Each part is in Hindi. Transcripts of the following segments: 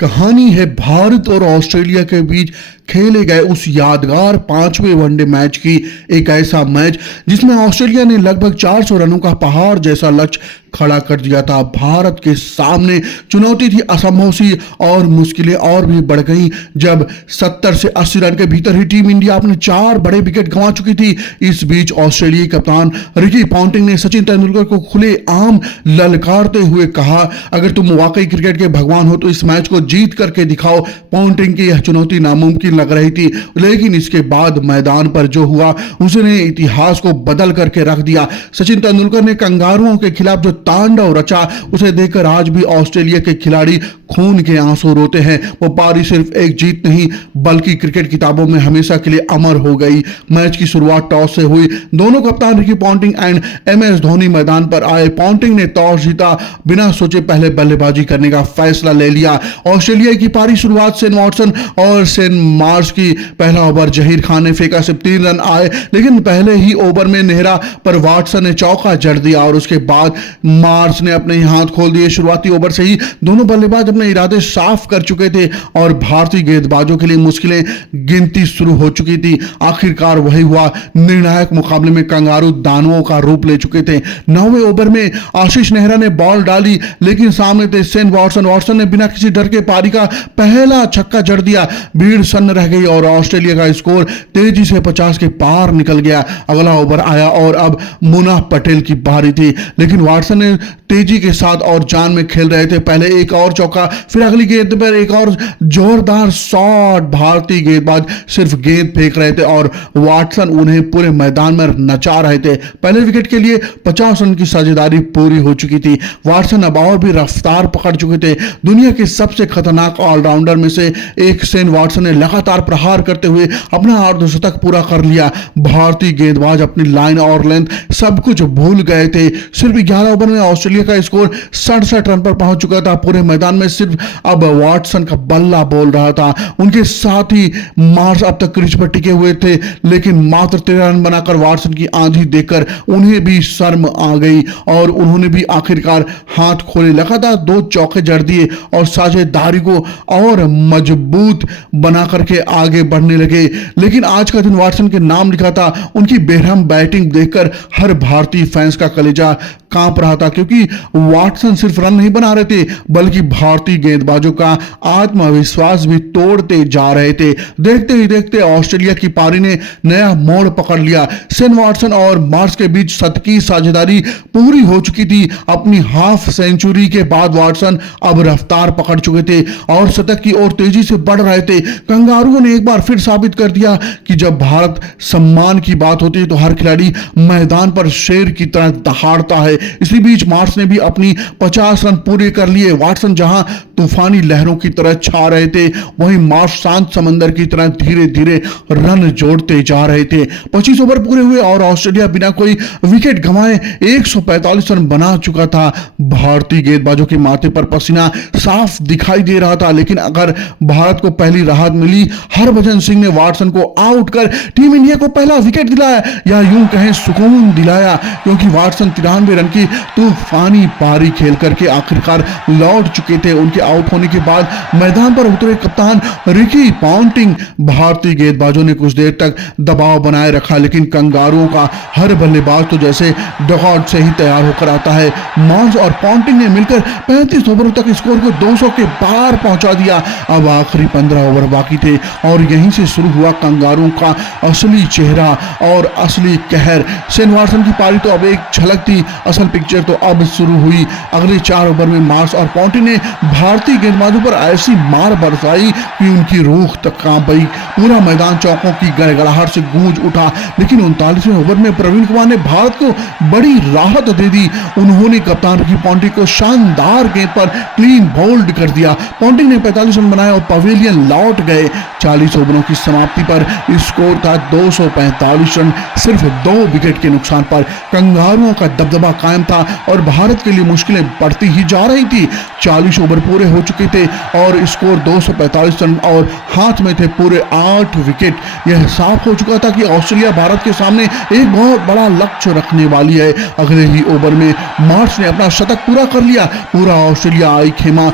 कहानी है भारत और ऑस्ट्रेलिया के बीच खेले गए उस यादगार पांचवें वनडे मैच की। एक ऐसा मैच जिसमें ऑस्ट्रेलिया ने लगभग 400 रनों का पहाड़ जैसा लक्ष्य खड़ा कर दिया था। भारत के सामने चुनौती थी असंभव सी और मुश्किलें और भी बढ़ गई जब 70 से 80 रन के भीतर ही टीम इंडिया अपने 4 बड़े विकेट गंवा चुकी थी। इस बीच ऑस्ट्रेलियाई कप्तान रिकी पॉन्टिंग ने सचिन तेंदुलकर को खुलेआम ललकारते हुए कहा, अगर तुम वाकई क्रिकेट के भगवान हो तो इस मैच को जीत करके दिखाओ। पॉन्टिंग की यह चुनौती नामुमकिन लग रही थी, लेकिन इसके बाद मैदान पर जो हुआ उसने इतिहास को बदल करके रख दिया। सचिन तेंदुलकर ने कंगारुओं के खिलाफ जो तांडव रचा उसे देखकर आज भी ऑस्ट्रेलिया के खिलाड़ी खून के आंसू रोते हैं। वो पारी सिर्फ एक जीत नहीं बल्कि क्रिकेट किताबों में हमेशा के लिए अमर हो गई। मैच की शुरुआत टॉस से हुई। दोनों कप्तान Ricky Ponting and MS Dhoni मैदान पर आए। पॉन्टिंग ने टॉस जीता, बिना सोचे पहले बल्लेबाजी करने का फैसला ले लिया। ऑस्ट्रेलिया की पारी शुरुआत शेन वॉटसन और शेन मार्श की पहला ओवर जहीर खान ने फेंका, सिर्फ 3 रन आए, लेकिन पहले ही ओवर में नेहरा पर वॉटसन ने चौका जड़ दिया और उसके बाद मार्श ने अपने हाथ खोल दिए। शुरुआती ओवर से ही दोनों बल्लेबाज अपने इरादे साफ कर चुके थे और भारतीय गेंदबाजों के लिए मुश्किलें गिनती शुरू हो चुकी थी। आखिरकार वही हुआ, निर्णायक मुकाबले में कंगारू दानवों का रूप ले चुके थे। 9वें ओवर में आशीष नेहरा ने बॉल डाली, लेकिन सामने थे शेन वॉटसन। वॉटसन ने बिना किसी डर के पारी का पहला छक्का जड़ दिया। भीड़ सन्न रह गई और ऑस्ट्रेलिया का स्कोर तेजी से 50 के पार निकल गया। अगला ओवर आया और अब मुनाफ पटेल की बारी थी, लेकिन वॉटसन ने तेजी के साथ और जान में खेल रहे थे। पहले एक और चौका, फिर अगली गेंद पर एक और जोरदार शॉट। भारतीय गेंदबाज सिर्फ गेंद फेंक रहे थे और वॉटसन उन्हें पूरे मैदान में नचा रहे थे। पहले विकेट के लिए 50 रन की साझेदारी पूरी हो चुकी थी। वॉटसन अब और भी रफ्तार पकड़ चुके थे। दुनिया के सबसे खतरनाक ऑलराउंडर में से एक शेन वॉटसन ने लगातार प्रहार करते हुए अपना अर्धशतक पूरा कर लिया। भारतीय गेंदबाज अपनी लाइन और लेंथ सब कुछ भूल गए थे। सिर्फ 11 ओवर में ऑस्ट्रेलिया का स्कोर 67 रन पर पहुंच चुका था। पूरे मैदान में सिर्फ अब वॉटसन का बल्ला बोल रहा था। उनके साथ ही मार्श अब तक क्रीज पर टिके हुए थे, लेकिन मात्र 13 रन बनाकर वॉटसन की आंधी देखकर उन्हें भी शर्म आ गई और उन्होंने भी आखिरकार हाथ खोले। लगातार 2 चौके जड़ दिए और साझेदारी को और मजबूत बना करके आगे बढ़ने लगे। लेकिन आज का दिन वॉटसन के नाम लिखा था। उनकी बेरहम बैटिंग देखकर हर भारतीय फैंस का कलेजा कांप रहा था, क्योंकि वॉटसन सिर्फ रन नहीं बना रहे थे बल्कि भारतीय गेंदबाजों का आत्मविश्वास भी तोड़ते जा रहे थे। देखते ही देखते ऑस्ट्रेलिया की पारी ने नया मोड़ पकड़ लिया। शेन वॉटसन और मार्श के बीच शतकीय साझेदारी पूरी हो चुकी थी। अपनी हाफ सेंचुरी के बाद वॉटसन अब रफ्तार पकड़ चुके थे और शतक की ओर तेजी से बढ़ रहे थे। कंगारुओं ने एक बार फिर साबित कर दिया कि जब भारत सम्मान की बात होती है तो हर खिलाड़ी मैदान पर शेर की तरह दहाड़ता है। इसी बीच मार्श ने भी अपनी 50 रन पूरे कर लिए। वॉटसन जहां तूफानी लहरों की तरह छा रहे थे, वहीं मार्श शांत समंदर की तरह धीरे धीरे रन जोड़ते जा रहे थे। 25 ओवर पूरे हुए और ऑस्ट्रेलिया बिना कोई विकेट गंवाए 145 रन बना चुका था। भारतीय गेंदबाजों के माथे पर पसीना साफ दिखाई दे रहा था, लेकिन अगर भारत को पहली राहत मिली, हरभजन सिंह ने वॉटसन को आउट कर टीम इंडिया को पहला विकेट दिलाया, या यूं कहें सुकून दिलाया, क्योंकि वॉटसन 93 रन की तूफानी पारी खेल करके आखिरकार लौट चुके थे। उनके आउट होने के बाद मैदान पर उतरे कप्तान रिकी पॉन्टिंग। भारतीय गेंदबाजों ने कुछ देर तक दबाव बनाए रखा, लेकिन कंगारुओं का हर बल्लेबाज तो जैसे डगआउट से ही तैयार होकर आता है। मार्श और पॉन्टिंग ने मिलकर 35 ओवरों तक स्कोर को 200 के पार पहुंचा दिया। अब आखिरी 15 ओवर बाकी थे और यहीं से शुरू हुआ कंगारुओं का असली चेहरा और असली कहर। शेन वॉटसन की पारी तो अब एक झलक थी, असल पिक्चर तो अब शुरू हुई। अगले 4 ओवर में मार्श और पॉन्टिंग ने भारतीय गेंदबाजों पर ऐसी मार बरसाई कि उनकी रूह तक कांप गई। पूरा मैदान चौकों की गड़गड़ाहट से गूंज उठा, लेकिन 39वें ओवर में प्रवीण कुमार ने भारत को बड़ी राहत दे दी। उन्होंने कप्तान रिकी पॉन्टिंग को शानदार गेंद पर क्लीन बोल्ड कर दिया। पॉन्टिंग ने 45 रन बनाए और पवेलियन लौट गए। 40 ओवरों की समाप्ति पर स्कोर था 245 रन, सिर्फ 2 विकेट के नुकसान पर। कंगारुओं का दबदबा कायम था और भारत के लिए मुश्किलें बढ़ती ही जा रही थी। 40 ओवर पूरे हो चुके थे और स्कोर 245 रन और हाथ में थे पूरे 8 विकेट। यह साफ हो चुका था कि ऑस्ट्रेलिया भारत के सामने एक बहुत बड़ा लक्ष्य रखने वाली है। अगले ही ओवर में मार्श ने अपना शतक पूरा कर लिया। पूरा ऑस्ट्रेलिया आई खेमा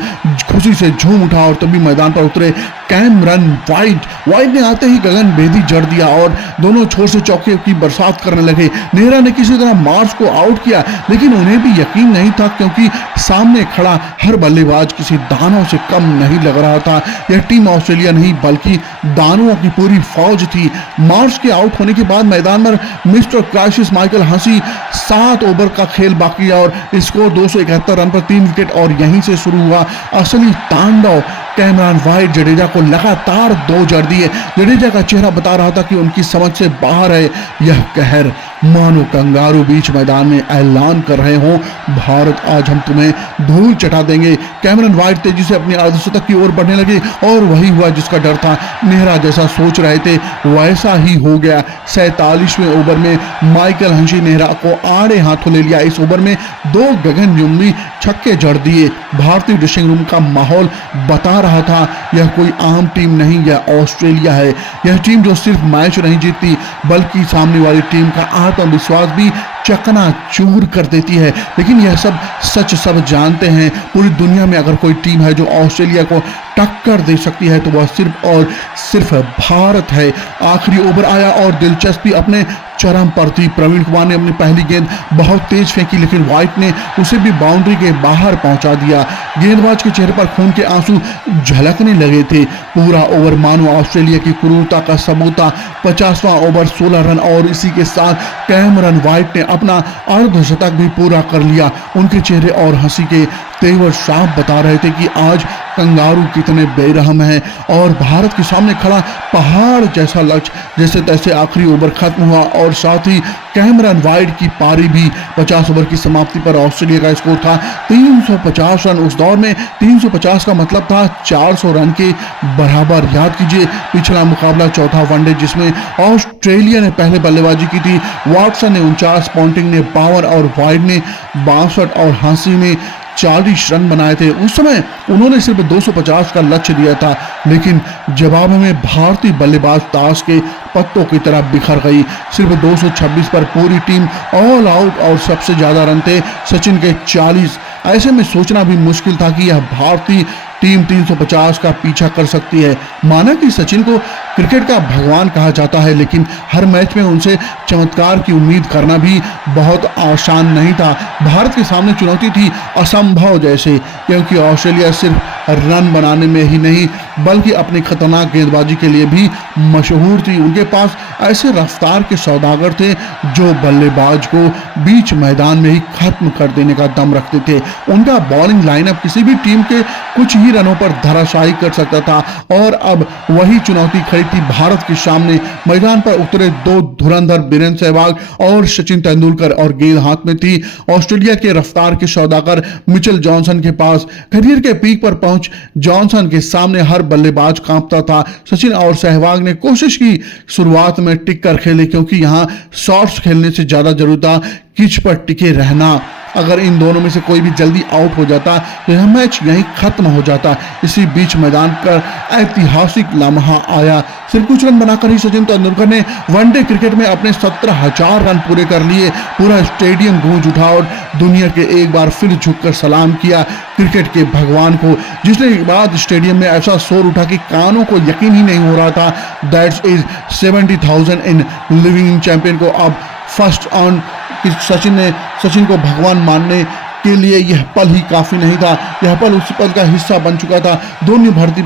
खुशी से झूम उठा और तभी मैदान पर उतरे कैमरन वाइट ने आते ही गगन भेदी जड़ दिया और दोनों छोर से चौके की बरसात करने लगे। नेहरा ने किसी तरह मार्श को आउट किया, लेकिन उन्हें भी यकीन नहीं था क्योंकि सामने खड़ा हर बल्लेबाज किसी दानव से कम नहीं लग रहा था। यह टीम ऑस्ट्रेलिया नहीं बल्कि दानवों की पूरी फौज थी। मार्श के आउट होने के बाद मैदान पर मिस्टर क्राइसिस माइकल हंसी 7 ओवर का खेल बाकी और स्कोर 271 रन पर 3 विकेट और यहीं से शुरू हुआ असली तांडव। कैमरन वाइट जडेजा को लगातार 2 जड़ दिए। जडेजा का चेहरा बता रहा था कि उनकी समझ से बाहर है यह कहर, मानो कंगारू बीच मैदान में ऐलान कर रहे हों, भारत आज हम तुम्हें धूल चटा देंगे। कैमरन वाइट तेजी से अपनी अर्धशतक की ओर बढ़ने लगे और वही हुआ जिसका डर था। नेहरा जैसा सोच रहे थे वैसा ही हो गया। 47वें ओवर में माइकल हंसी नेहरा को आड़े हाथों ले लिया। इस ओवर में 2 गगनचुंबी छक्के जड़ दिए। भारतीय ड्रेसिंग रूम का माहौल बता रहा था यह कोई आम टीम नहीं, यह ऑस्ट्रेलिया है। यह टीम जो सिर्फ मैच नहीं जीतती बल्कि सामने वाली टीम का आत्मविश्वास भी चकनाचूर कर देती है। लेकिन यह सब सच सब जानते हैं, पूरी दुनिया में अगर कोई टीम है जो ऑस्ट्रेलिया को टक्कर दे सकती है तो वह सिर्फ और सिर्फ भारत है। आखिरी ओवर आया और दिलचस्पी अपने चरम पर थी। प्रवीण कुमार ने अपनी पहली गेंद बहुत तेज फेंकी, लेकिन वाइट ने उसे भी बाउंड्री के बाहर पहुंचा दिया। गेंदबाज के चेहरे पर खून के आंसू झलकने लगे थे। पूरा ओवर मानो ऑस्ट्रेलिया की क्रूरता का सबूत था। 50वां ओवर 16 रन और इसी के साथ कैमरन वाइट ने अपना अर्धशतक भी पूरा कर लिया। उनके चेहरे और हंसी के तेवर साफ बता रहे थे कि आज कंगारू कितने बेरहम हैं और भारत के सामने खड़ा पहाड़ जैसा लक्ष्य। जैसे तैसे आखिरी ओवर खत्म हुआ और साथ ही कैमरन वाइट की पारी भी। 50 ओवर की समाप्ति पर ऑस्ट्रेलिया का स्कोर था 350 रन। उस दौर में 350 का मतलब था 400 रन के बराबर। याद कीजिए पिछला मुकाबला चौथा वनडे जिसमें ऑस्ट्रेलिया ने पहले बल्लेबाजी की थी। वॉटसन ने 49, पॉन्टिंग ने 52 और वाइट ने 62 और हंसी ने 40 रन बनाए थे। उस समय उन्होंने सिर्फ 250 का लक्ष्य दिया था, लेकिन जवाब में भारतीय बल्लेबाज ताश के पत्तों की तरह बिखर गई। सिर्फ 226 पर पूरी टीम ऑल आउट और सबसे ज्यादा रन थे सचिन के 40। ऐसे में सोचना भी मुश्किल था कि यह भारतीय टीम 350 का पीछा कर सकती है। माना कि सचिन को क्रिकेट का भगवान कहा जाता है, लेकिन हर मैच में उनसे चमत्कार की उम्मीद करना भी बहुत आसान नहीं था। भारत के सामने चुनौती थी असंभव जैसे, क्योंकि ऑस्ट्रेलिया सिर्फ रन बनाने में ही नहीं बल्कि अपनी खतरनाक गेंदबाजी के लिए भी मशहूर थी। उनके पास ऐसे रफ्तार के सौदागर थे जो बल्लेबाज को बीच मैदान में ही खत्म कर देने का दम रखते थे। उनका बॉलिंग लाइनअप किसी भी टीम के कुछ ही रनों पर धराशायी कर सकता था और अब वही चुनौती खड़ी थी भारत के सामने। मैदान पर उतरे 2 धुरंधर वीरेंद्र सहवाग और सचिन तेंदुलकर और गेंद हाथ में थी ऑस्ट्रेलिया के रफ्तार के सौदागर मिचेल जॉनसन के पास। करियर के पीक पर पहुंच जॉनसन के सामने हर बल्लेबाज कांपता था। सचिन और सहवाग ने कोशिश की शुरुआत में टिक कर खेले, क्योंकि यहां शॉट्स खेलने से ज्यादा जरूरी था पिच पर टिके रहना। अगर इन दोनों में से कोई भी जल्दी आउट हो जाता तो यह मैच यहीं खत्म हो जाता। इसी बीच मैदान पर ऐतिहासिक लम्हा आया। सिर्फ कुछ रन बनाकर ही सचिन तेंदुलकर ने वनडे क्रिकेट में अपने 17,000 रन पूरे कर लिए। पूरा स्टेडियम गूंज उठा और दुनिया के एक बार फिर झुककर सलाम किया क्रिकेट के भगवान को, जिसने बाद स्टेडियम में ऐसा शोर उठा कि कानों को यकीन ही नहीं हो रहा था। That's is 70,000 in living champion को अब फर्स्ट ऑन कि सचिन को भगवान मानने के लिए यह पल ही काफी नहीं था। यह पल उस पल का हिस्सा बन चुका था। दोनों भारतीय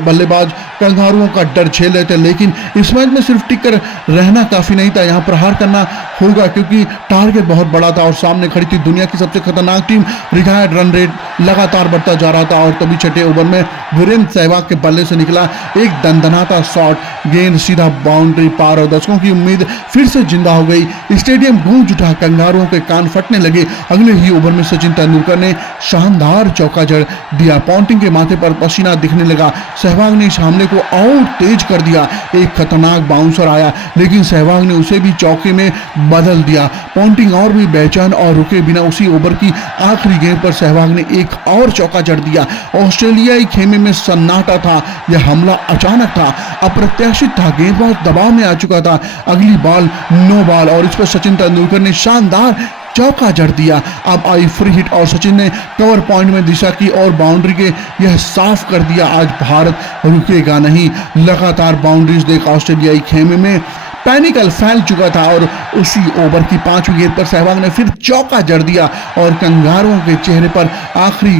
बल्लेबाज कंगारुओं का डर झेल रहे थे, लेकिन इस मैच में सिर्फ टिक कर रहना काफी नहीं था। यहाँ प्रहार करना होगा क्योंकि टारगेट बहुत बड़ा था और सामने खड़ी थी दुनिया की सबसे खतरनाक टीम। रिकॉर्ड रन रेट लगातार बढ़ता जा रहा था और तभी छठे ओवर में वीरेंद्र सहवाग के बल्ले से निकला एक दंदनाता शॉट। गेंद सीधा बाउंड्री पार और दर्शकों की उम्मीद फिर से जिंदा हो गई। स्टेडियम गूंज उठा, कंगारुओं के कान फटने लगे। अगले ही ओवर में सचिन तेंदुलकर ने शानदार चौका जड़ दिया। पॉन्टिंग के माथे पर पसीना दिखने लगा। सहवाग ने इस हमले को और तेज कर दिया। एक खतरनाक बाउंसर आया, लेकिन सहवाग ने उसे भी चौके में बदल दिया। पॉन्टिंग और भी बेचैन और रुके बिना उसी ओवर की आखिरी गेंद पर सहवाग ने एक और चौका जड़ दिया। ऑस्ट्रेलियाई खेमे में सन्नाटा था। यह हमला अचानक था, अप्रत्याशित था। गेंदबाज दबाव में आ चुका था। अगली बॉल नो बॉल और इस पर सचिन तेंदुलकर ने शानदार चौका जड़ दिया। अब आई फ्री हिट और सचिन ने कवर पॉइंट में दिशा की और बाउंड्री के यह साफ कर दिया। आज भारत रुकेगा नहीं। लगातार बाउंड्रीज देख ऑस्ट्रेलियाई खेमे में पैनिकल फैल चुका था और उसी ओवर की 5वीं गेंद पर सहवाग ने फिर चौका जड़ दिया और कंगारुओं के चेहरे पर आखिरी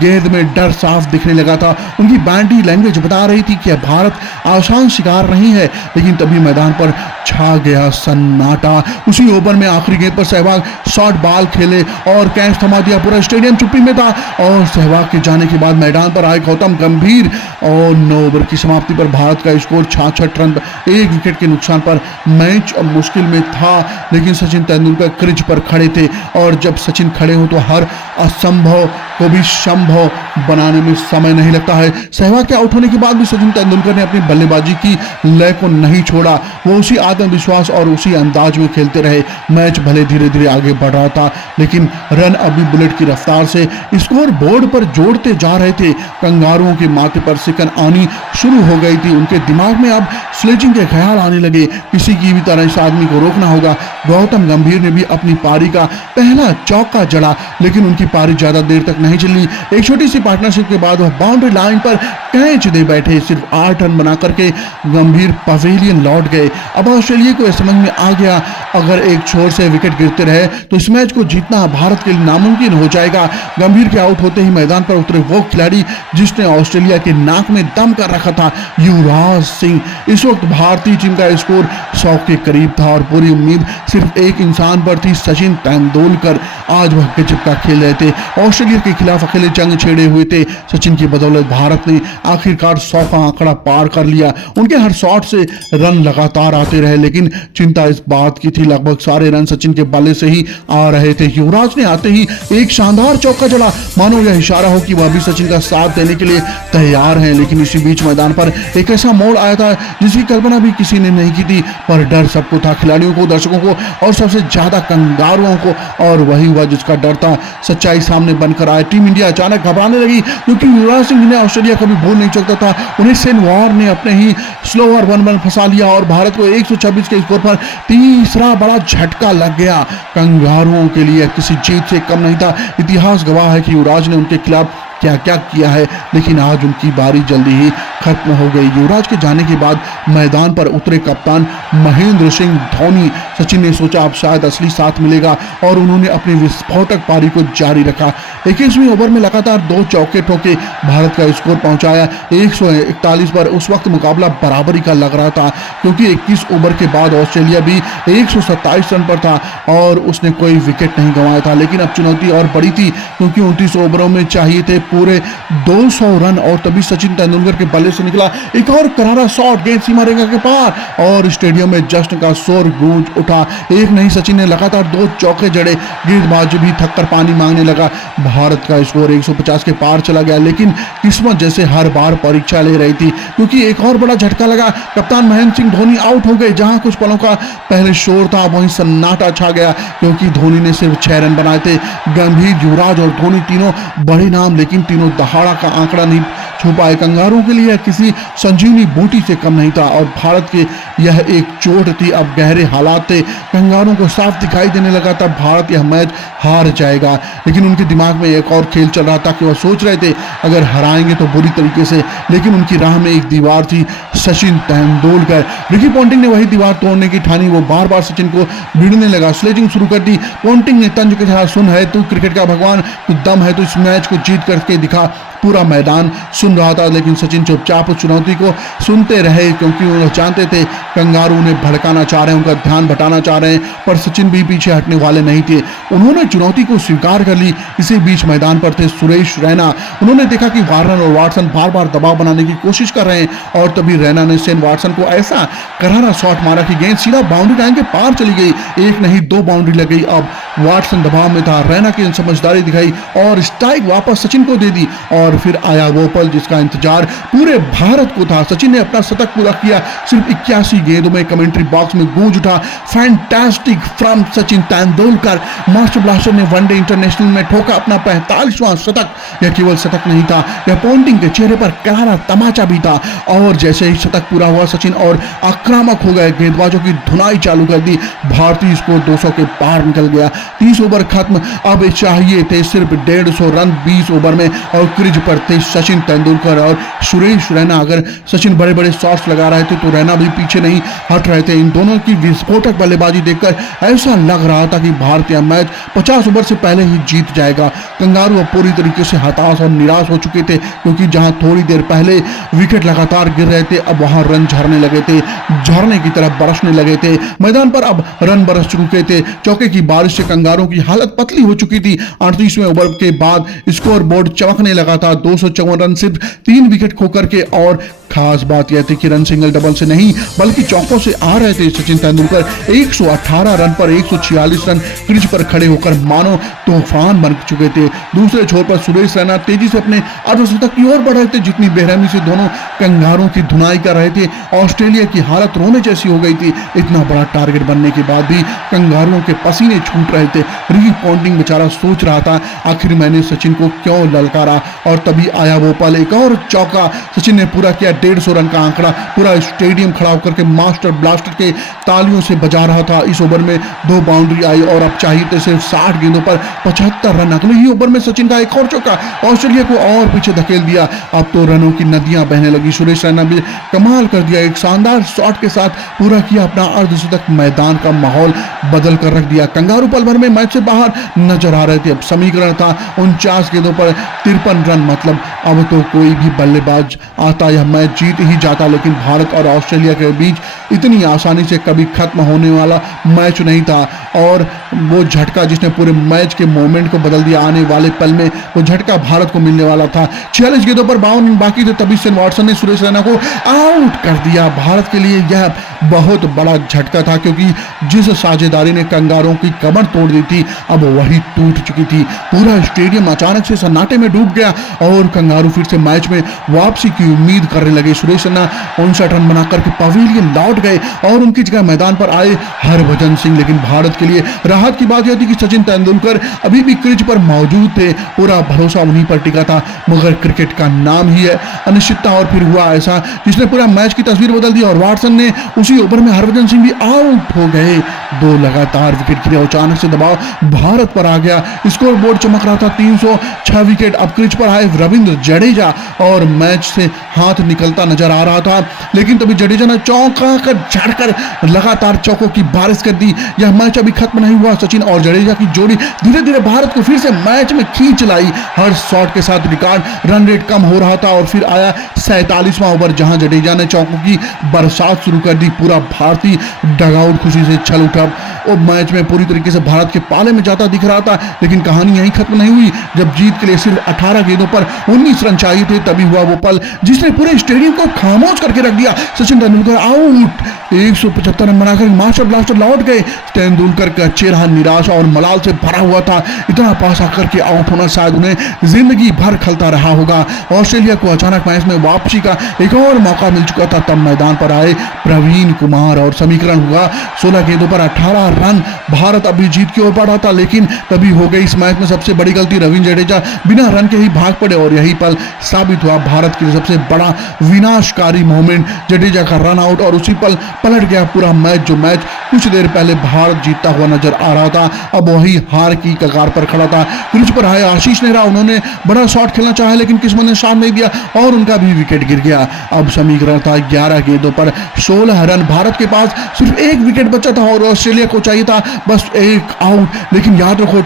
गेंद में डर साफ दिखने लगा था। उनकी बॉडी लैंग्वेज बता रही थी कि भारत आसान शिकार नहीं है, लेकिन तभी मैदान पर छा गया सन्नाटा। उसी ओवर में आखिरी गेंद पर सहवाग शॉर्ट बॉल खेले और कैच थमा दिया। पूरा स्टेडियम चुप्पी में था और सहवाग के जाने के बाद मैदान पर आए गौतम गंभीर और 9 ओवर की समाप्ति पर भारत का स्कोर 66 रन, 1 विकेट के नुकसान पर मैच अब मुश्किल में था। लेकिन सचिन तेंदुलकर क्रीज पर खड़े थे और जब सचिन खड़े हो तो हर असंभव को भी संभव बनाने में समय नहीं लगता है। सहवाग के आउट होने के बाद भी सचिन तेंदुलकर ने अपनी बल्लेबाजी की लय को नहीं छोड़ा। वो उसी आत्मविश्वास और उसी अंदाज में खेलते रहे। मैच भले धीरे धीरे आगे बढ़ रहा था, लेकिन रन अभी बुलेट की रफ्तार से स्कोर बोर्ड पर जोड़ते जा रहे थे। कंगारुओं के माथे पर सिकन आनी शुरू हो गई थी। उनके दिमाग में अब स्लेजिंग के ख्याल आने लगे। किसी की भी तरह इस आदमी को रोकना होगा। गौतम गंभीर ने भी अपनी पारी का पहला चौका जड़ा, लेकिन उनकी पारी ज्यादा देर तक नहीं चली। एक छोटी सी पार्टनरशिप के बाद वह बाउंड्री लाइन पर कैच दे बैठे। सिर्फ 8 रन बना करके गंभीर पवेलियन लौट गए। अब ऑस्ट्रेलिया को समझ में आ गया, अगर एक छोर से विकेट गिरते रहे तो इस मैच को जीतना भारत के लिए नामुमकिन हो जाएगा। गंभीर के आउट होते ही मैदान पर उतरे वो खिलाड़ी जिसने ऑस्ट्रेलिया के नाक में दम कर रखा था, युवराज सिंह। इस वक्त भारतीय टीम का स्कोर 100 के करीब था और पूरी उम्मीद सिर्फ एक इंसान पर थी, सचिन तेंदुलकर। आज वह गजब का खेल रहे थे। ऑस्ट्रेलिया के खिलाफ अकेले जंग छेड़े हुए थे। सचिन की बदौलत भारत ने आखिरकार 100 का आंकड़ा पार कर लिया। उनके हर शॉट से रन लगातार आते रहे, लेकिन चिंता इस बात की थी लगभग सारे रन सचिन के बल्ले से ही आ रहे थे। युवराज ने आते ही एक शानदार चौका जड़ा, मानो यह इशारा हो कि वह भी सचिन का साथ देने के लिए तैयार हैं। लेकिन इसी बीच मैदान पर एक ऐसा मोड़ आया था जिसकी कल्पना भी किसी ने नहीं की थी, पर डर सबको था, खिलाड़ियों को, दर्शकों को और सबसे ज्यादा कंगारुओं को। और वही हुआ जिसका डर था, सच्चाई सामने बनकर आए। टीम इंडिया अचानक घबराने लगी क्योंकि युवराज सिंह ने ऑस्ट्रेलिया कभी भूल नहीं सकता था। उन्हें शेन वॉर्न ने अपने ही स्लोअर 1 रन फंसा लिया और भारत को 126 के स्कोर पर तीसरा बड़ा झटका लग गया। कंगारुओं के लिए किसी जीत से कम नहीं था। इतिहास गवाह है कि युवराज ने उनके खिलाफ क्या क्या किया है, लेकिन आज उनकी बारी जल्दी ही खत्म हो गई। युवराज के जाने के बाद मैदान पर उतरे कप्तान महेंद्र सिंह धोनी। सचिन ने सोचा अब शायद असली साथ मिलेगा और उन्होंने अपनी विस्फोटक पारी को जारी रखा। 21वीं ओवर में लगातार 2 चौके ठोके भारत का स्कोर पहुंचाया 141 पर। उस वक्त मुकाबला बराबरी का लग रहा था क्योंकि 21 ओवर के बाद ऑस्ट्रेलिया भी 127 रन पर था और उसने कोई विकेट नहीं गंवाया था। लेकिन अब चुनौती और बड़ी थी क्योंकि 29 ओवरों में चाहिए थे पूरे 200 रन और तभी सचिन तेंदुलकर के बल्ले से निकला एक और करारा शॉट, गेंद सीमा रेखा के पार और स्टेडियम में जश्न का शोर गूंज उठा। एक नहीं, सचिन ने लगातार 2 चौके जड़े। गेंदबाज भी थककर पानी मांगने लगा। भारत का स्कोर 150 के पार चला गया, लेकिन किस्मत जैसे हर बार परीक्षा ले रही थी क्योंकि एक और बड़ा झटका लगा। कप्तान महेंद्र सिंह धोनी आउट हो गए। जहां कुछ पलों का पहले शोर था, वहीं सन्नाटा छा गया क्योंकि धोनी ने सिर्फ 6 रन बनाए थे। गंभीर, युवराज और धोनी तीनों बड़े नाम, लेकिन तीनों दहाड़ा का आंकड़ा नहीं छू पाए। कंगारुओं के लिए किसी संजीवनी बूटी से कम नहीं था और भारत के यह एक चोट थी। अब गहरे हालात थे। कंगारुओं को साफ दिखाई देने लगा था भारत यह मैच हार जाएगा, लेकिन उनके दिमाग में एक और खेल चल रहा था कि वह सोच रहे थे अगर हराएंगे तो बुरी तरीके से, लेकिन उनकी राह में एक दीवार थी, सचिन तेंदुलकर। रिकी पॉन्टिंग ने वही दीवार तोड़ने की ठानी। वो बार बार सचिन को भिड़ने लगा, स्लेजिंग शुरू कर दी। पॉन्टिंग ने तंज के कहा, सुन है तू क्रिकेट का भगवान, तू दम है तो इस मैच को जीत करके दिखा। पूरा मैदान सुन रहा था, लेकिन सचिन चुपचाप उस चुनौती को सुनते रहे क्योंकि उन्हें जानते थे कंगारू उन्हें भड़काना चाह रहे हैं, उनका ध्यान भटाना चाह रहे हैं, पर सचिन भी पीछे हटने वाले नहीं थे। उन्होंने चुनौती को स्वीकार कर ली। इसी बीच मैदान पर थे सुरेश रैना। उन्होंने देखा कि वार्नर और वाटसन बार बार दबाव बनाने की कोशिश कर रहे हैं और तभी रैना ने शेन वाटसन को ऐसा करारा शॉट मारा कि गेंद सीधा बाउंड्री लाइन के पार चली गई। एक नहीं 2 बाउंड्री लग गई। अब वाटसन दबाव में था। रैना की समझदारी दिखाई और स्ट्राइक वापस सचिन को दे दी और फिर आया वो पल जिसका इंतजार पूरे भारत को था। सचिन ने अपना शतक पूरा किया सिर्फ 81 गेंदों में। कमेंट्री बॉक्स में गूंज उठा, fantastic from Sachin Tendulkar. Master blaster ने वनडे इंटरनेशनल में ठोका अपना 45वां शतक। यह केवल शतक नहीं था, यह पॉन्टिंग के चेहरे पर करारा तमाचा भी था। और जैसे ही शतक पूरा हुआ सचिन और आक्रामक हो गए, गेंदबाजों की धुनाई चालू कर दी। भारतीय स्कोर 200 के पार निकल गया। 30 ओवर खत्म, अब चाहिए थे सिर्फ 150 रन 20 ओवर में और क्रीज पर थे सचिन तेंदुलकर और सुरेश रैना। अगर सचिन बड़े बड़े शॉट्स लगा रहे थे तो रैना भी पीछे नहीं हट रहे थे। इन दोनों की विस्फोटक बल्लेबाजी देखकर ऐसा लग रहा था कि भारतीय मैच 50 ओवर से पहले ही जीत जाएगा। कंगारू अब पूरी तरीके से हताश और निराश हो चुके थे, क्योंकि जहां थोड़ी देर पहले विकेट लगातार गिर रहे थे, अब वहां रन झरने लगे थे, झरने की तरफ बरसने लगे थे। मैदान पर अब रन बरस चुके थे। चौके की बारिश से कंगारू की हालत पतली हो चुकी थी। 38वें ओवर के बाद स्कोर बोर्ड चमकने लगा था। 254 रन सिर्फ 3 विकेट खोकर के, और खास बात यह थी कि रन सिंगल डबल से नहीं बल्कि चौकों से आ रहे थे। सचिन तेंदुलकर 118 रन पर 146 रन क्रीज पर खड़े होकर मानो तूफान बन चुके थे। दूसरे छोर पर सुरेश रैना तेजी से अपने अर्धशतक की ओर बढ़ रहे थे। जितनी बेरहमी से दोनों कंगारों की धुनाई कर रहे थे, ऑस्ट्रेलिया की हालत रोने जैसी हो गई थी। इतना बड़ा टारगेट बनने के बाद भी कंगारुओं के पसीने छूट रहे थे। रिकी पॉन्टिंग बेचारा सोच रहा था आखिर मैंने सचिन को क्यों ललकारा, और तभी आया वो पल। एक और चौका सचिन ने पूरा किया। 150 रन का आंकड़ा पूरा स्टेडियम खड़ा होकर के मास्टर ब्लास्टर के तालियों से बजा रहा था। इस ओवर में 2 बाउंड्री आई और अब चाहिए थे सिर्फ 60 गेंदों पर 75 रन। अगले ही ओवर में सचिन का एक और चौका ऑस्ट्रेलिया को और पीछे धकेल दिया। अब तो रनों की नदियां बहने लगी। सुरेश रैना भी कमाल कर दिया। एक शानदार शॉट के साथ पूरा किया अपना अर्धशतक। मैदान का माहौल बदल कर रख दिया। कंगारू पल भर में मैच से बाहर नजर आ रहे थे। अब समीकरण था 49 गेंदों पर 53 रन। मतलब अब तो कोई भी बल्लेबाज आता यह मैच जीत ही जाता। लेकिन भारत और ऑस्ट्रेलिया के बीच इतनी आसानी से कभी खत्म होने वाला मैच नहीं था, और वो झटका जिसने पूरे मैच के मोमेंट को बदल दिया, आने वाले पल में वो झटका भारत को मिलने वाला था। 46 गेंदों पर 52 रन बाकी थे, तभी शेन वॉटसन ने सुरेश रैना को आउट कर दिया। भारत के लिए यह बहुत बड़ा झटका था, क्योंकि जिस साझेदारी ने कंगारों की कमर तोड़ दी थी अब वही टूट चुकी थी। पूरा स्टेडियम अचानक से सन्नाटे में डूब गया और कंगारू फिर से मैच में वापसी की उम्मीद करने लगे। सुरेश रैना 59 रन बनाकर के पवेलियन लौट गए और उनकी जगह मैदान पर आए हरभजन सिंह। लेकिन भारत के लिए राहत की बात यह थी कि सचिन तेंदुलकर अभी भी क्रीज पर मौजूद थे। पूरा भरोसा उन्हीं पर टिका था, मगर क्रिकेट का नाम ही है अनिश्चितता। और फिर हुआ ऐसा जिसने पूरा मैच की तस्वीर बदल दी, और वाटसन ने उसी ओवर में हरभजन सिंह भी आउट हो गए। 2 लगातार विकेट गिरे। अचानक से दबाव भारत पर आ गया। स्कोर बोर्ड चमक रहा था 306 विकेट। अब क्रीज पर आए रविंद्र जडेजा और मैच से हाथ निकलता नजर आ रहा था। लेकिन तभी जडेजा ने चौका कर झाड़कर लगातार चौकों की बारिश कर दी। यह मैच अभी खत्म नहीं हुआ। सचिन और जडेजा की जोड़ी धीरे धीरे भारत को फिर से मैच में खींच लाई। हर शॉट के साथ रिकॉर्ड रन रेट कम हो रहा था, और फिर आया 47वां ओवर, जहां जडेजा ने चौकों की बरसात शुरू कर दी। पूरा भारतीय डगआउट खुशी से छल उठा। वो मैच में पूरी तरीके से भारत के पाले में जाता दिख रहा था। लेकिन कहानी यहीं खत्म नहीं हुई। जब जीत के लिए सिर्फ 18 गेंदों पर 19 रन चाहिए थे, तभी हुआ वो पल जिसने पूरे स्टेडियम को खामोश करके रख दिया। सचिन तेंदुलकर आउट। 175 रन बनाकर मास्टर ब्लास्टर लौट गए। तेंदुलकर का चेहरा निराशा और मलाल से भरा हुआ था। इतना पास आकर के आउट होना शायद उन्हें जिंदगी भर खलता रहा होगा। ऑस्ट्रेलिया को अचानक मैच में वापसी का एक और मौका मिल चुका था। तब मैदान पर आए प्रवीण कुमार और समीकरण हुआ 16 गेंदों पर 18 रन। भारत अभी जीत की ओर बढ़ा था, लेकिन तभी हो गई इस मैच में सबसे बड़ी गलती। रविंद्र जडेजा बिना रन के ही भाग पड़े और यही पल साबित हुआ भारत के लिए सबसे बड़ा विनाशकारी मोमेंट। जडेजा का रन आउट और उसी पल पलट गया पूरा मैच। जो मैच कुछ देर पहले भारत जीतता हुआ नजर आ रहा था, अब वही हार की कगार पर खड़ा था। क्रीज पर आए आशीष नेहरा, उन्होंने बड़ा शॉट खेलना चाहा लेकिन किस्मत ने साथ नहीं दिया और उनका भी विकेट गिर गया। अब समीकरण था 11 गेंदों पर 16 रन। भारत के पास सिर्फ 1 विकेट बचा था और ऑस्ट्रेलिया को चाहिए था बस 1 आउट। लेकिन याद रखो,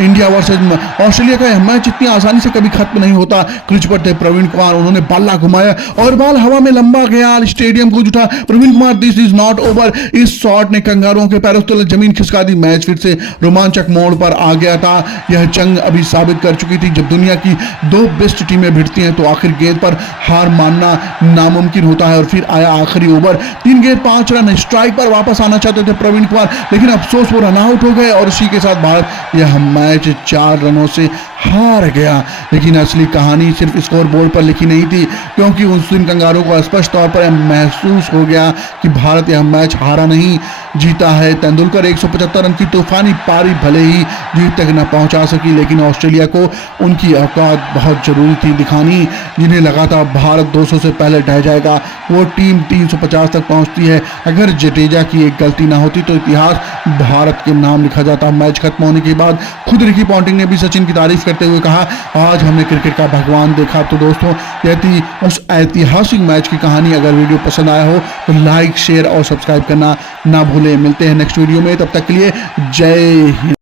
इंडिया वर्सेज ऑस्ट्रेलिया का यह मैच इतनी आसानी से कभी खत्म नहीं होता। क्रीज पर थे प्रवीण कुमार, उन्होंने बल्ला घुमाया और बॉल हवा में लंबा गया, स्टेडियम गूंज उठा। Praveen Kumar, this is not over. इस शॉट ने कंगारुओं के पैरों तले जमीन खिसका दी। मैच फिर से रोमांचक मोड़ पर आ गया था। यह जंग अभी साबित कर चुकी थी, जब दुनिया की 2 बेस्ट टीमें भिड़ती हैं तो आखिर गेंद पर हार मानना नामुमकिन होता है। और फिर आया आखिरी ओवर, 3 गेंद 5 रन। स्ट्राइक पर वापस आना चाहते थे प्रवीण कुमार, लेकिन अफसोस वो रन आउट हो गए और इसी के साथ भारत यह मैच 4 रनों से हार गया। लेकिन असली कहानी सिर्फ स्कोर बोर्ड पर लिखी नहीं थी, क्योंकि उस दिन कंगारुओं को स्पष्ट तौर पर महसूस हो गया कि भारत यह मैच हारा नहीं, जीता है। तेंदुलकर 175 रन की तूफानी पारी भले ही जीत तक न पहुंचा सकी, लेकिन ऑस्ट्रेलिया को उनकी औकात बहुत जरूरी थी दिखानी। जिन्हें लगातार भारत 200 से पहले ढह जाएगा। वो टीम 350 तक पहुंचती है। अगर जडेजा की एक गलती ना होती तो इतिहास भारत के नाम लिखा जाता। मैच खत्म होने के बाद खुद रिकी पॉन्टिंग ने भी सचिन की तारीफ करते हुए कहा, आज हमने क्रिकेट का भगवान देखा। तो दोस्तों, यह थी उस ऐतिहासिक मैच की कहानी। अगर वीडियो पसंद आया हो तो लाइक, शेयर और सब्सक्राइब करना ना भूलें। मिलते हैं नेक्स्ट वीडियो में, तब तक के लिए जय हिंद।